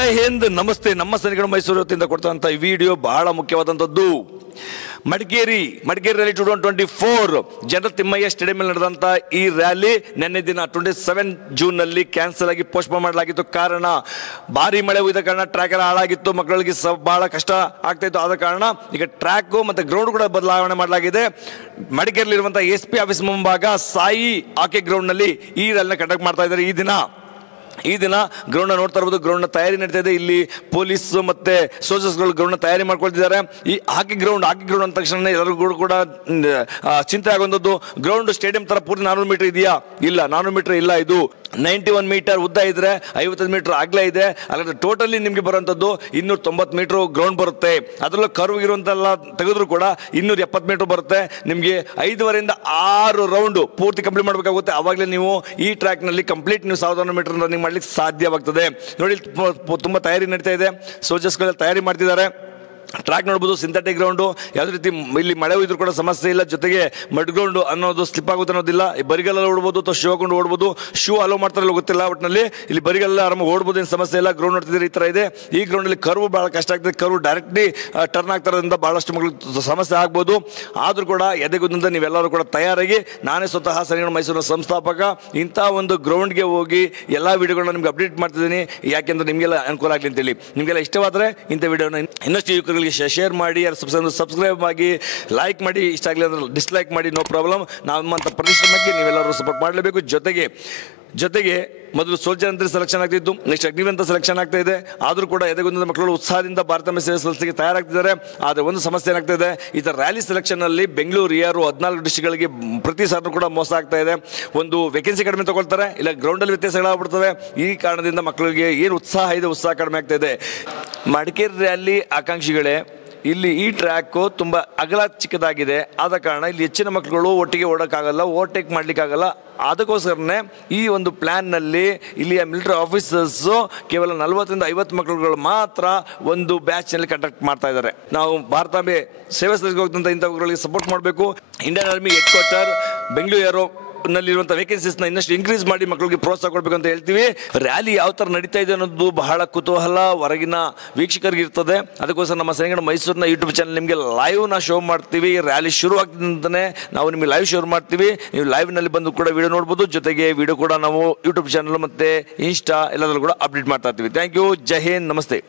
ಜೈ ಹಿಂದ್, ನಮಸ್ತೆ. ನಮ್ಮ ಸೈನಿಕರು ಮೈಸೂರು ವತಿಯಿಂದ ಕೊಡ್ತಂತ ಈ ವಿಡಿಯೋ ಬಹಳ ಮುಖ್ಯವಾದಂಥದ್ದು. Madikeri rally 2024 general Thimmaiah stadium ನಡೆದಂತ ಈ ರ್ಯಾಲಿ ನಿನ್ನೆ ದಿನ 27 ಜೂನ್ ನಲ್ಲಿ ಕ್ಯಾನ್ಸಲ್ ಆಗಿ ಪೋಸ್ಟ್ಪೋನ್ ಮಾಡಲಾಗಿತ್ತು. ಕಾರಣ ಭಾರಿ ಮಳೆ ಹುಯ್ದ ಕಾರಣ ಟ್ರ್ಯಾಕ್ ಎಲ್ಲ ಹಾಳಾಗಿತ್ತು, ಮಕ್ಕಳಿಗೆ ಬಹಳ ಕಷ್ಟ ಆಗ್ತಾ ಇತ್ತು. ಆದ ಕಾರಣ ಈಗ ಟ್ರ್ಯಾಕ್ ಮತ್ತೆ ಗ್ರೌಂಡ್ ಕೂಡ ಬದಲಾವಣೆ ಮಾಡಲಾಗಿದೆ. ಮಡಿಕೇರಿಯಲ್ಲಿರುವಂತಹ SP ಆಫೀಸ್ ಮುಂಭಾಗ ಸಾಯಿ ಹಾಕಿ ಗ್ರೌಂಡ್ ನಲ್ಲಿ ಈ ರ್ಯಾಲಿನ ಕಂಡಕ್ಟ್ ಮಾಡ್ತಾ ಇದ್ದಾರೆ. ಈ ದಿನ ಗ್ರೌಂಡ್ ನೋಡ್ತಾ ಇರಬಹುದು. ಗ್ರೌಂಡ್ ತಯಾರಿ ನಡೀತಾ ಇದೆ. ಇಲ್ಲಿ ಪೊಲೀಸ್ ಮತ್ತೆ ಸೋಲ್ಜರ್ಸ್ಗಳು ಗ್ರೌಂಡ್ ತಯಾರಿ ಮಾಡ್ಕೊಳ್ತಿದ್ದಾರೆ. ಈ ಹಾಕಿ ಗ್ರೌಂಡ್ ಅಂದ ತಕ್ಷಣ ಎಲ್ಲರಿಗೂ ಕೂಡ ಚಿಂತೆ ಆಗುವಂಥದ್ದು. ಗ್ರೌಂಡ್ ಸ್ಟೇಡಿಯಂ ತರ ಪೂರ್ತಿ 400 ಮೀಟರ್ ಇದೆಯಾ? ಇಲ್ಲ, 400 ಮೀಟರ್ ಇಲ್ಲ. ಇದು 91 ಮೀಟರ್ ಉದ್ದ ಇದ್ರೆ 55 ಮೀಟರ್ ಅಗಲ ಇದೆ. ಅಲ್ಲದೆ ಟೋಟಲಿ ನಿಮ್ಗೆ ಬರುವಂತದ್ದು 290 ಮೀಟರ್ ಗ್ರೌಂಡ್ ಬರುತ್ತೆ. ಅದರಲ್ಲೂ ಕರ್ವ್ ಇರುವಂತೆಲ್ಲ ತೆಗೆದ್ರು ಕೂಡ 270 ಮೀಟರ್ ಬರುತ್ತೆ. ನಿಮ್ಗೆ 5ವರೆಯಿಂದ 6 ರೌಂಡ್ ಪೂರ್ತಿ ಕಂಪ್ಲೀಟ್ ಮಾಡಬೇಕಾಗುತ್ತೆ. ಅವಾಗಲೇ ನೀವು ಈ ಟ್ರ್ಯಾಕ್ ನಲ್ಲಿ ಕಂಪ್ಲೀಟ್ ನೀವು 1100 ಮೀಟರ್ ರನ್ನಿಂಗ್ ಮಾಡ್ಲಿಕ್ಕೆ ಸಾಧ್ಯವಾಗ್ತದೆ. ನೋಡಿ, ತುಂಬಾ ತಯಾರಿ ನಡೀತಾ ಇದೆ. ಸೋಲ್ಜರ್ಸ್ಗಳೆಲ್ಲ ತಯಾರಿ ಮಾಡ್ತಿದ್ದಾರೆ. ಟ್ರ್ಯಾಕ್ ನೋಡ್ಬೋದು, ಸಿಂಥೆಟಿಕ್ ಗ್ರೌಂಡು. ಯಾವುದೇ ರೀತಿ ಇಲ್ಲಿ ಮಳೆ ಹೋಯ್ದ್ರು ಕೂಡ ಸಮಸ್ಯೆ ಇಲ್ಲ. ಜೊತೆಗೆ ಮಡ್ ಗ್ರೌಂಡ್ ಅನ್ನೋದು ಸ್ಲಿಪ್ ಆಗುತ್ತೆ ಅನ್ನೋದಿಲ್ಲ. ಈ ಬರಿಗಲ್ಲ ಓಡ್ಬೋದು ಅಥವಾ ಶೂ ಹಾಕೊಂಡು ಓಡ್ಬೋದು. ಶೂ ಅಲೋ ಮಾಡ್ತಾರಲ್ಲ ಗೊತ್ತಿಲ್ಲ, ಒಟ್ಟಿನಲ್ಲಿ ಇಲ್ಲಿ ಬರಿಗಲ್ಲ ಆರಾಮಾಗಿ ಓಡ್ಬೋದು, ಏನು ಸಮಸ್ಯೆ ಇಲ್ಲ. ಗ್ರೌಂಡ್ ನೋಡ್ತಿದ್ರೆ ಈ ಥರ ಇದೆ. ಈ ಗ್ರೌಂಡಲ್ಲಿ ಕರ್ವ್ ಭಾಳ ಕಷ್ಟ ಆಗ್ತದೆ. ಕರ್ವ್ ಡೈರೆಕ್ಟ್ಲಿ ಟರ್ನ್ ಆಗ್ತಾರೋದ್ರಿಂದ ಭಾಳಷ್ಟು ಮಕ್ಕಳು ಸಮಸ್ಯೆ ಆಗ್ಬೋದು. ಆದರೂ ಕೂಡ ಎದೆಗುದ್ದಿಂದ ನೀವೆಲ್ಲರೂ ಕೂಡ ತಯಾರಾಗಿ, ನಾನೇ ಸ್ವತಃ ಸೈನಿಕರು ಮೈಸೂರಿನ ಸಂಸ್ಥಾಪಕ, ಇಂಥ ಒಂದು ಗ್ರೌಂಡ್ಗೆ ಹೋಗಿ ಎಲ್ಲ ವಿಡಿಯೋಗಳನ್ನ ನಿಮ್ಗೆ ಅಪ್ಡೇಟ್ ಮಾಡ್ತಿದ್ದೀನಿ. ಯಾಕೆಂದ್ರೆ ನಿಮಗೆಲ್ಲ ಅನುಕೂಲ ಆಗಲಿ ಅಂತೇಳಿ. ನಿಮಗೆಲ್ಲ ಇಷ್ಟವಾದರೆ ಇಂಥ ವಿಡಿಯೋನ ಇನ್ನಷ್ಟು ಯುವಕರಿಗೆ ಶೇರ್ ಮಾಡಿ, ಸಬ್ಸ್ಕ್ರೈಬ್ ಆಗಿ, ಲೈಕ್ ಮಾಡಿ. ಇಷ್ಟ ಆಗಲಿ ಅಂದ್ರೆ ಡಿಸ್ಲೈಕ್ ಮಾಡಿ, ನೋ ಪ್ರಾಬ್ಲಮ್. ನಮ್ಮಂಥ ಪರಿಶ್ರಮಕ್ಕೆ ನೀವೆಲ್ಲರೂ ಸಪೋರ್ಟ್ ಮಾಡಲೇಬೇಕು. ಜೊತೆಗೆ ಮೊದಲು ಸೋಲ್ಜರ್ ಅಂತ ಸೆಲೆಕ್ಷನ್ ಆಗ್ತಿತ್ತು, ನೆಕ್ಸ್ಟ್ ಅಗ್ನಿವೀರ್ ಅಂತ ಸೆಲೆಕ್ಷನ್ ಆಗ್ತಾ ಇದೆ. ಆದರೂ ಕೂಡ ಎದೆಗುಂದದ ಮಕ್ಕಳು ಉತ್ಸಾಹದಿಂದ ಭಾರತ ಸೇವೆ ಸಲ್ಲಿಸಲಿಕ್ಕೆ ತಯಾರಾಗ್ತಿದ್ದಾರೆ. ಆದರೆ ಒಂದು ಸಮಸ್ಯೆ ಏನಾಗ್ತಾ ಇದೆ, ಈ ಥರ ರ್ಯಾಲಿ ಸೆಲೆಕ್ಷನ್ ಅಲ್ಲಿ ಬೆಂಗಳೂರು 14 ಡಿಸ್ಟ್ರಿಕ್ಟ್ಗಳಿಗೆ ಪ್ರತಿ ಸಾರಿ ಕೂಡ ಮೋಸ ಆಗ್ತಾ ಇದೆ. ಒಂದು ವೇಕೆನ್ಸಿ ಕಡಿಮೆ ತಗೊಳ್ತಾರೆ, ಇಲ್ಲ ಗ್ರೌಂಡಲ್ಲಿ ವ್ಯತ್ಯಾಸಗಳಾಗ್ಬಿಡ್ತವೆ. ಈ ಕಾರಣದಿಂದ ಮಕ್ಕಳಿಗೆ ಏನು ಉತ್ಸಾಹ ಇದೆ, ಉತ್ಸಾಹ ಕಡಿಮೆ ಆಗ್ತಾ ಇದೆ. ಮಡಿಕೇರಿ ರ್ಯಾಲಿ ಆಕಾಂಕ್ಷಿಗಳೇ, ಇಲ್ಲಿ ಈ ಟ್ರ್ಯಾಕು ತುಂಬ ಅಗಲ ಚಿಕ್ಕದಾಗಿದೆ. ಆದ ಕಾರಣ ಇಲ್ಲಿ ಹೆಚ್ಚಿನ ಮಕ್ಕಳುಗಳು ಒಟ್ಟಿಗೆ ಓಡೋಕ್ಕಾಗಲ್ಲ, ಓವರ್ಟೇಕ್ ಮಾಡಲಿಕ್ಕಾಗಲ್ಲ. ಅದಕ್ಕೋಸ್ಕರನೇ ಈ ಒಂದು ಪ್ಲ್ಯಾನ್ನಲ್ಲಿ ಇಲ್ಲಿಯ ಮಿಲಿಟರಿ ಆಫೀಸರ್ಸು ಕೇವಲ 40ರಿಂದ 50 ಮಕ್ಕಳುಗಳು ಮಾತ್ರ ಒಂದು ಬ್ಯಾಚ್ನಲ್ಲಿ ಕಂಡಕ್ಟ್ ಮಾಡ್ತಾ ಇದ್ದಾರೆ. ನಾವು ಭಾರತಾಂಬೆ ಸೇವೆ ಸಲ್ಲಿಗೆ ಹೋಗ್ತಂಥ ಇಂಥವುಗಳಿಗೆ ಸಪೋರ್ಟ್ ಮಾಡಬೇಕು. Indian army head quarter Bengaluru ನಲ್ಲಿರುವಂಥ ವೇಕೆನ್ಸೀಸ್ನ ಇನ್ನಷ್ಟು ಇನ್ಕ್ರೀಸ್ ಮಾಡಿ ಮಕ್ಕಳಿಗೆ ಪ್ರೋತ್ಸಾಹ ಕೊಡಬೇಕು ಅಂತ ಹೇಳ್ತೀವಿ. ರ್ಯಾಲಿ ಯಾವ ಥರ ನಡೀತಾ ಇದೆ ಅನ್ನೋದು ಬಹಳ ಕುತೂಹಲ ಹೊರಗಿನ ವೀಕ್ಷಕರಿಗೆ ಇರ್ತದೆ. ಅದಕ್ಕೋಸ್ಕರ ನಮ್ಮ ಸೈನಿಕರು ಮೈಸೂರಿನ ಯೂಟ್ಯೂಬ್ ಚಾನಲ್ ನಿಮಗೆ ಲೈವ್ನ ಶೋ ಮಾಡ್ತೀವಿ. ರ್ಯಾಲಿ ಶುರು ಆಗ್ತಿದ್ದಂತೆ ನಾವು ನಿಮಗೆ ಲೈವ್ ಶೋ ಮಾಡ್ತೀವಿ. ನೀವು ಲೈವ್ನಲ್ಲಿ ಬಂದು ಕೂಡ ವಿಡಿಯೋ ನೋಡ್ಬೋದು. ಜೊತೆಗೆ ವಿಡಿಯೋ ಕೂಡ ನಾವು ಯೂಟ್ಯೂಬ್ ಚಾನಲ್ ಮತ್ತು ಇನ್ಸ್ಟಾ ಎಲ್ಲದರಲ್ಲೂ ಕೂಡ ಅಪ್ಡೇಟ್ ಮಾಡ್ತಾ ಇರ್ತೀವಿ. Thank you. ಜೈ ಹಿಂದ್, ನಮಸ್ತೆ.